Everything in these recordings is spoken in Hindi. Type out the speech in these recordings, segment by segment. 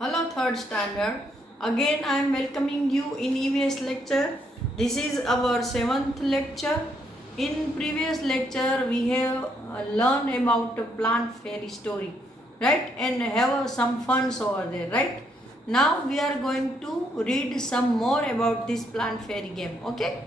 Hello, third standard. Again, I am welcoming you in EVS lecture. This is our seventh lecture. In previous lecture, we have learned about plant fairy story, right? And have some funs over there, right? Now we are going to read some more about this plant fairy game. Okay.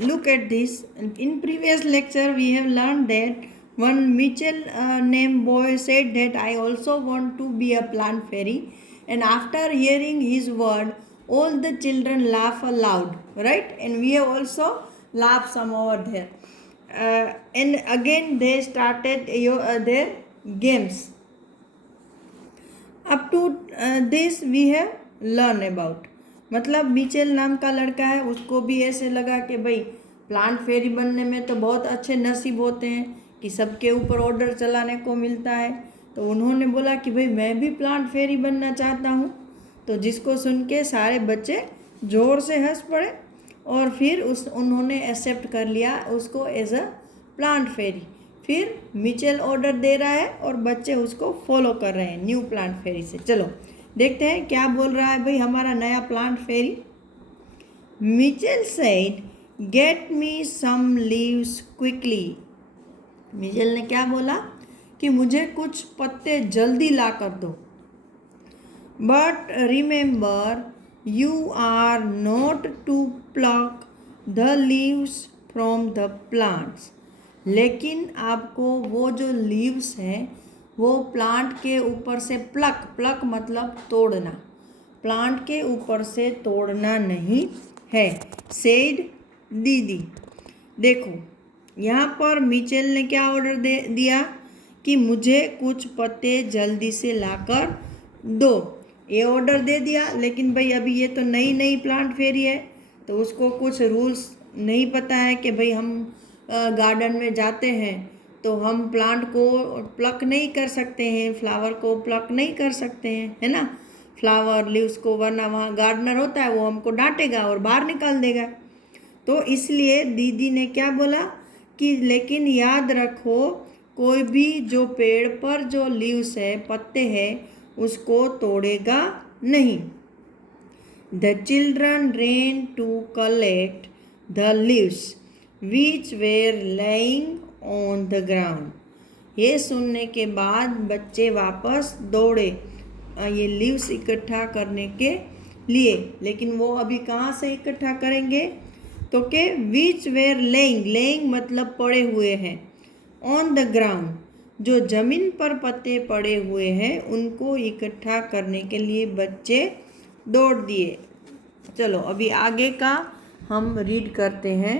Look at this. In previous lecture, we have learned that one Mitchell named boy said that I also want to be a plant fairy, and after hearing his word, all the children laugh aloud, right? And we have also laughed some over there. And again, they started their games. Up to this we have learn about मतलब मिचेल नाम का लड़का है, उसको भी ऐसे लगा कि भाई प्लांट फेरी बनने में तो बहुत अच्छे नसीब होते हैं कि सबके ऊपर ऑर्डर चलाने को मिलता है। तो उन्होंने बोला कि भाई मैं भी प्लांट फेरी बनना चाहता हूँ। तो जिसको सुन के सारे बच्चे ज़ोर से हंस पड़े और फिर उन्होंने एक्सेप्ट कर लिया उसको एज अ प्लांट फेरी। फिर मिचेल ऑर्डर दे रहा है और बच्चे उसको फॉलो कर रहे हैं न्यू प्लांट फेरी से। चलो देखते हैं क्या बोल रहा है भाई हमारा नया plant fairy. Michelle said get me some leaves quickly. Michelle ने क्या बोला कि मुझे कुछ पत्ते जल्दी ला कर दो। But remember you are not to pluck the leaves from the plants. लेकिन आपको वो जो लीव्स हैं वो प्लांट के ऊपर से प्लक मतलब तोड़ना, प्लांट के ऊपर से तोड़ना नहीं है। सेड दीदी। देखो यहाँ पर मिचेल ने क्या ऑर्डर दे दिया कि मुझे कुछ पत्ते जल्दी से लाकर दो। ये ऑर्डर दे दिया, लेकिन भाई अभी ये तो नई प्लांट फेरी है तो उसको कुछ रूल्स नहीं पता है कि भाई हम गार्डन में जाते हैं तो हम प्लांट को प्लक नहीं कर सकते हैं, फ्लावर को प्लक नहीं कर सकते हैं, है ना। फ्लावर लीव्स को, वरना वहाँ गार्डनर होता है वो हमको डांटेगा और बाहर निकाल देगा। तो इसलिए दीदी ने क्या बोला कि लेकिन याद रखो कोई भी जो पेड़ पर जो लीव्स है, पत्ते हैं, उसको तोड़ेगा नहीं। The children ran to collect the leaves which were laying on the ground. ये सुनने के बाद बच्चे वापस दौड़े ये लीव्स इकट्ठा करने के लिए। लेकिन वो अभी कहाँ से इकट्ठा करेंगे तो के विच वेर लेइंग मतलब पड़े हुए हैं, ऑन द ग्राउंड जो ज़मीन पर पत्ते पड़े हुए हैं उनको इकट्ठा करने के लिए बच्चे दौड़ दिए। चलो अभी आगे का हम रीड करते हैं।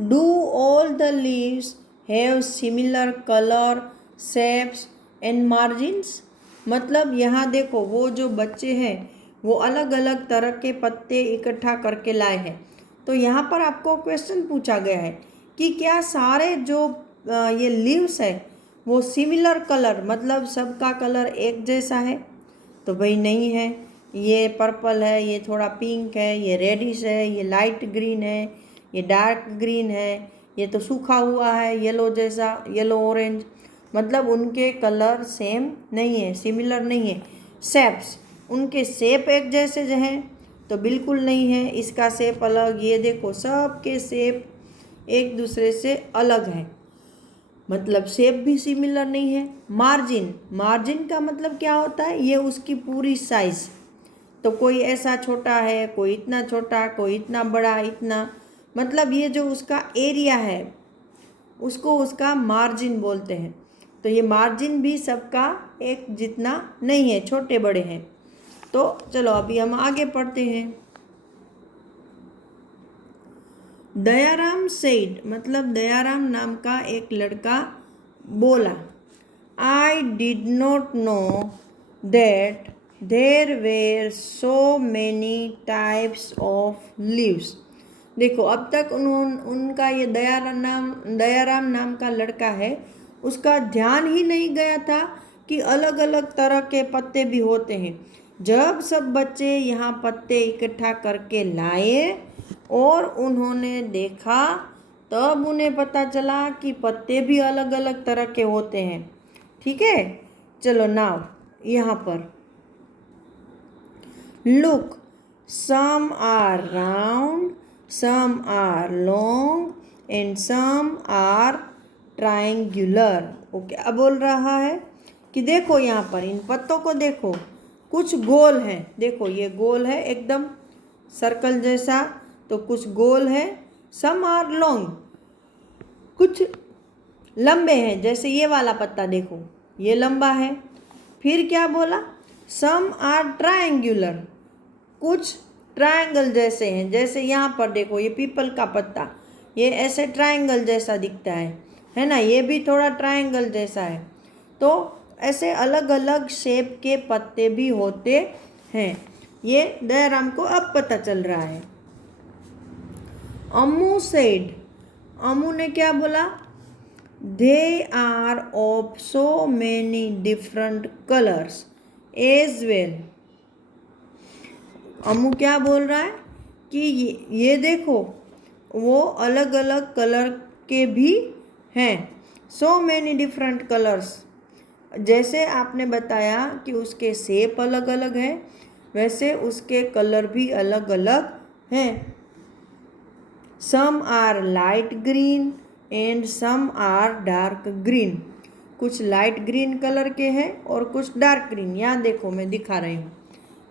Do all the leaves have similar colour, shapes and margins. मतलब यहाँ देखो वो जो बच्चे हैं वो अलग अलग तरह के पत्ते इकट्ठा करके लाए हैं। तो यहाँ पर आपको क्वेश्चन पूछा गया है कि क्या सारे जो ये लीव्स है वो सिमिलर कलर मतलब सबका कलर एक जैसा है। तो भाई नहीं है, ये पर्पल है, ये थोड़ा पिंक है, ये रेडिश है, ये लाइट ग्रीन है, ये डार्क ग्रीन है, ये तो सूखा हुआ है येलो जैसा, येलो ऑरेंज। मतलब उनके कलर सेम नहीं है, सिमिलर नहीं है। शेप्स, उनके शेप एक जैसे जो हैं तो बिल्कुल नहीं है, इसका शेप अलग, ये देखो सबके शेप एक दूसरे से अलग है, मतलब शेप भी सिमिलर नहीं है। मार्जिन का मतलब क्या होता है, ये उसकी पूरी साइज़। तो कोई ऐसा छोटा है, कोई इतना छोटा, कोई इतना बड़ा, इतना, मतलब ये जो उसका एरिया है उसको उसका मार्जिन बोलते हैं। तो ये मार्जिन भी सबका एक जितना नहीं है, छोटे बड़े हैं। तो चलो अभी हम आगे पढ़ते हैं। दयाराम सेड मतलब दयाराम नाम का एक लड़का बोला, I did not know that there were so many types of leaves. देखो अब तक उनका ये दयाराम नाम का लड़का है, उसका ध्यान ही नहीं गया था कि अलग अलग तरह के पत्ते भी होते हैं। जब सब बच्चे यहाँ पत्ते इकट्ठा करके लाए और उन्होंने देखा तब उन्हें पता चला कि पत्ते भी अलग अलग तरह के होते हैं। ठीक है, चलो नाउ यहाँ पर look, some are round, some are long and some are triangular. वो क्या बोल रहा है कि देखो यहाँ पर इन पत्तों को देखो, कुछ गोल है, देखो ये गोल है एकदम सर्कल जैसा, तो कुछ गोल है। सम आर लॉन्ग, कुछ लंबे हैं, जैसे ये वाला पत्ता देखो ये लंबा है। फिर क्या बोला, सम आर ट्रायंगुलर, कुछ ट्रायंगल जैसे हैं, जैसे यहाँ पर देखो ये पीपल का पत्ता, ये ऐसे ट्रायंगल जैसा दिखता है ना, ये भी थोड़ा ट्रायंगल जैसा है। तो ऐसे अलग अलग शेप के पत्ते भी होते हैं, ये दयाराम को अब पता चल रहा है। अम्मू सेड, अम्मू ने क्या बोला, they are of so many different colours as well. Ammu क्या बोल रहा है कि ये देखो वो अलग अलग कलर के भी हैं, सो मैनी डिफरेंट कलर्स। जैसे आपने बताया कि उसके शेप अलग अलग हैं, वैसे उसके कलर भी अलग अलग हैं। Some are light green and some are dark green, कुछ लाइट ग्रीन कलर के हैं और कुछ डार्क ग्रीन। यहाँ देखो मैं दिखा रही हूँ,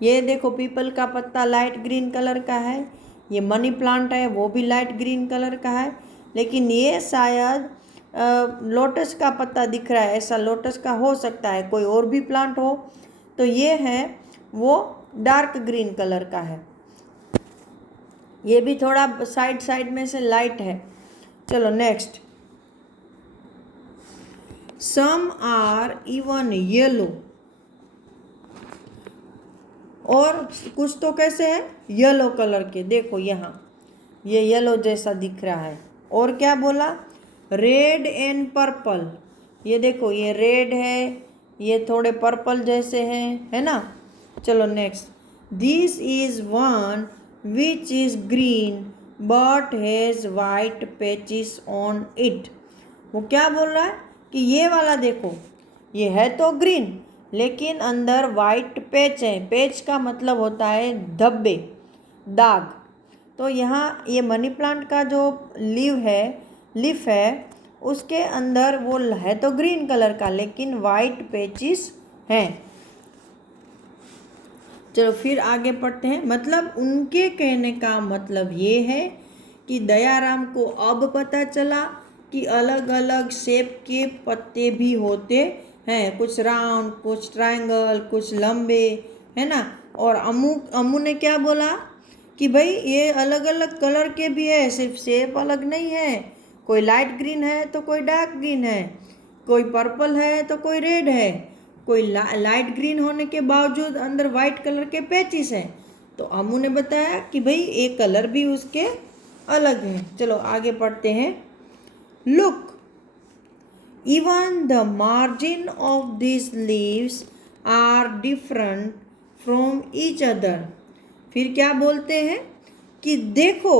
ये देखो पीपल का पत्ता लाइट ग्रीन कलर का है, ये मनी प्लांट है वो भी लाइट ग्रीन कलर का है, लेकिन ये शायद लोटस का पत्ता दिख रहा है, ऐसा लोटस का हो सकता है, कोई और भी प्लांट हो, तो ये है वो डार्क ग्रीन कलर का है। ये भी थोड़ा साइड साइड में से लाइट है। चलो next, some are even yellow, और कुछ तो कैसे है येलो कलर के, देखो यहाँ ये येलो जैसा दिख रहा है। और क्या बोला, रेड एंड पर्पल, ये देखो ये रेड है, ये थोड़े पर्पल जैसे हैं, है ना। चलो next, this is one which is green but has white patches on it. वो क्या बोल रहा है कि ये वाला देखो ये है तो ग्रीन, लेकिन अंदर वाइट पैच है, पैच का मतलब होता है धब्बे, दाग। तो यहाँ ये मनी प्लांट का जो लीफ है उसके अंदर वो है तो ग्रीन कलर का, लेकिन वाइट पैचेस हैं। चलो फिर आगे पढ़ते हैं। मतलब उनके कहने का मतलब ये है कि दयाराम को अब पता चला कि अलग अलग शेप के पत्ते भी होते हैं, कुछ राउंड, कुछ ट्रायंगल, कुछ लंबे, है ना। और अम्मू ने क्या बोला कि भाई ये अलग अलग कलर के भी है, सिर्फ शेप अलग नहीं है, कोई लाइट ग्रीन है तो कोई डार्क ग्रीन है, कोई पर्पल है तो कोई रेड है, कोई लाइट ग्रीन होने के बावजूद अंदर वाइट कलर के पैचेस हैं। तो अम्मू ने बताया कि भाई एक कलर भी उसके अलग हैं। चलो आगे पढ़ते हैं। Look, even the margin of these leaves are different from each other। फिर क्या बोलते हैं कि देखो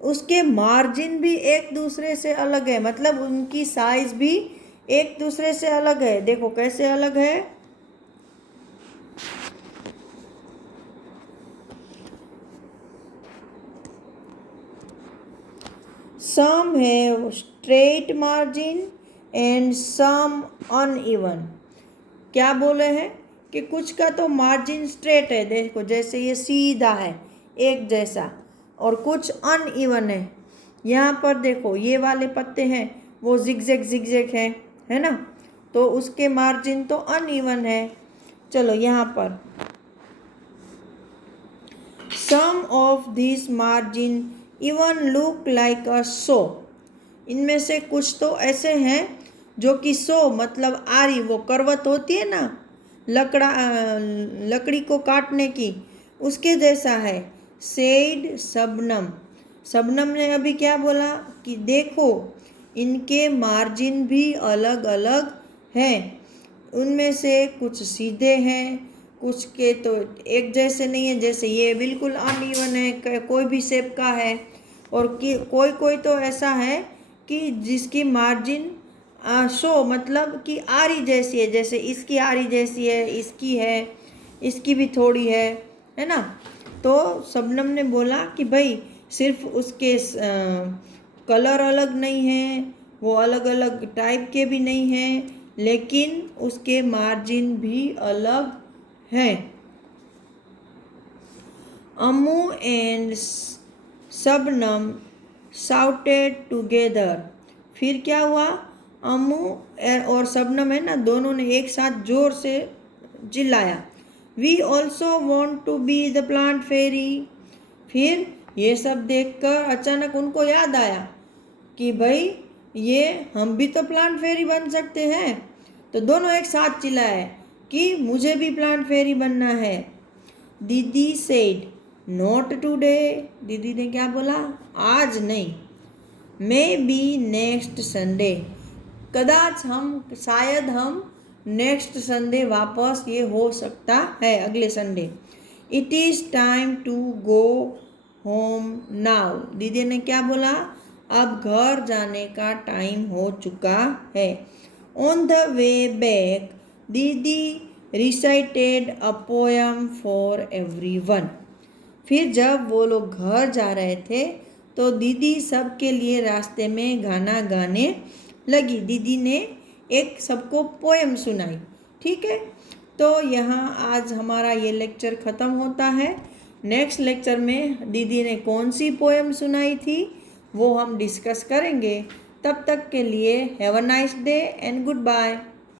उसके मार्जिन भी एक दूसरे से अलग है, मतलब उनकी साइज भी एक दूसरे से अलग है। देखो कैसे अलग है, some have straight margin and some uneven। क्या बोले हैं कि कुछ का तो मार्जिन स्ट्रेट है, देखो जैसे ये सीधा है एक जैसा, और कुछ अनइवन है। यहाँ पर देखो ये वाले पत्ते हैं वो जिगजैग है ना, तो उसके मार्जिन तो अनइवन है। चलो यहाँ पर some of this margin even look like a so. इनमें से कुछ तो ऐसे हैं जो कि सो मतलब आरी, वो करवत होती है ना लकड़ी को काटने की, उसके जैसा है। सेड शबनम, शबनम ने अभी क्या बोला कि देखो इनके मार्जिन भी अलग अलग हैं, उनमें से कुछ सीधे हैं, कुछ के तो एक जैसे नहीं है, जैसे ये बिल्कुल अनइवन है, कोई भी शेप का है, और कोई कोई तो ऐसा है कि जिसकी मार्जिन सो मतलब कि आरी जैसी है, जैसे इसकी आरी जैसी है, इसकी है, इसकी भी थोड़ी है ना। तो शबनम ने बोला कि भाई सिर्फ उसके कलर अलग नहीं है, वो अलग अलग टाइप के भी नहीं हैं, लेकिन उसके मार्जिन भी अलग हैं। अम्मू एंड शबनम shouted टुगेदर। फिर क्या हुआ, अम्मू और शबनम है ना, दोनों ने एक साथ जोर से चिल्लाया, we also want to be the plant fairy. फिर ये सब देखकर अचानक उनको याद आया कि भाई ये हम भी तो प्लांट फेरी बन सकते हैं। तो दोनों एक साथ चिल्लाए कि मुझे भी प्लांट फेरी बनना है। दीदी सेड नॉट टुडे। दीदी ने क्या बोला, आज नहीं। May be next Sunday. कदाच हम, शायद हम नेक्स्ट संडे वापस, ये हो सकता है अगले Sunday. It is time to go home now. दीदी ने क्या बोला, अब घर जाने का टाइम हो चुका है। ऑन द वे बैक दीदी recited a poem for everyone. फिर जब वो लोग घर जा रहे थे तो दीदी सबके लिए रास्ते में गाना गाने लगी। दीदी ने एक सबको पोएम सुनाई। ठीक है, तो यहाँ आज हमारा ये लेक्चर ख़त्म होता है। नेक्स्ट लेक्चर में दीदी ने कौन सी पोएम सुनाई थी वो हम डिस्कस करेंगे। तब तक के लिए have a nice day and good bye.